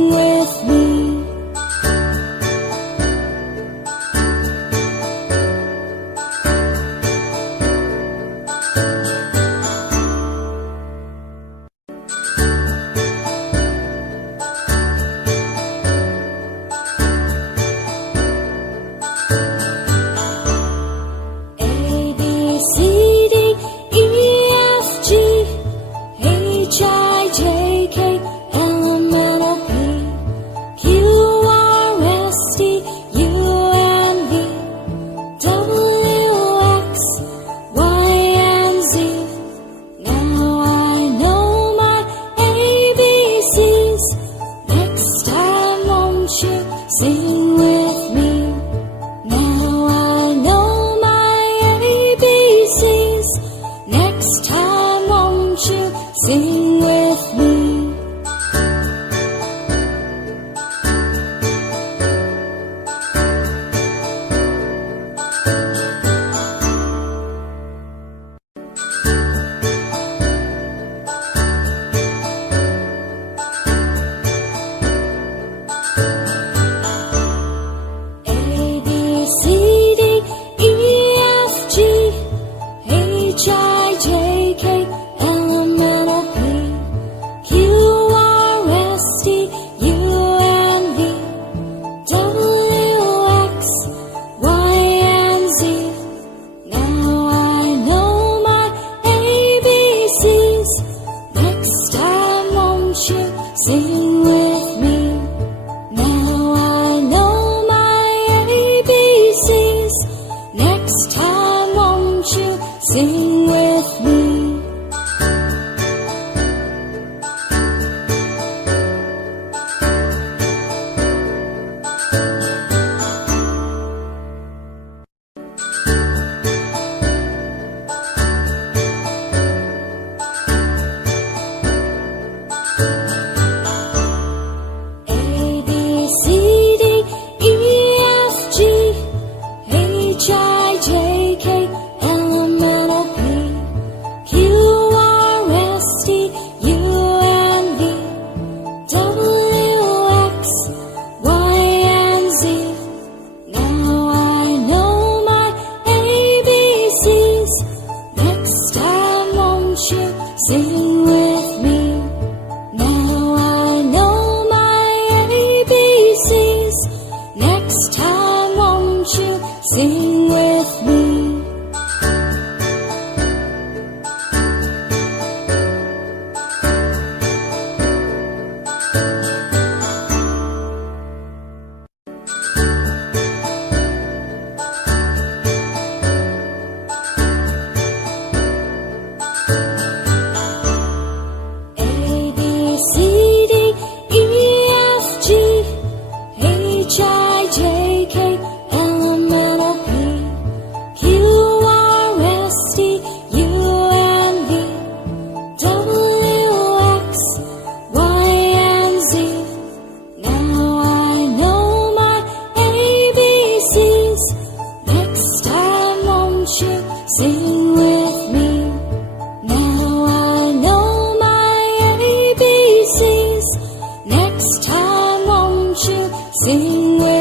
Sing with me. Sing with me. Now I know my ABCs. Next time, won't you sing with me? Sing with me. Now I know my ABCs. Next time, won't you sing with me? Sing with me. Now I know my ABCs. Next time, won't you sing with me? Sing with me. Now I know my ABCs. Next time, won't you sing with me?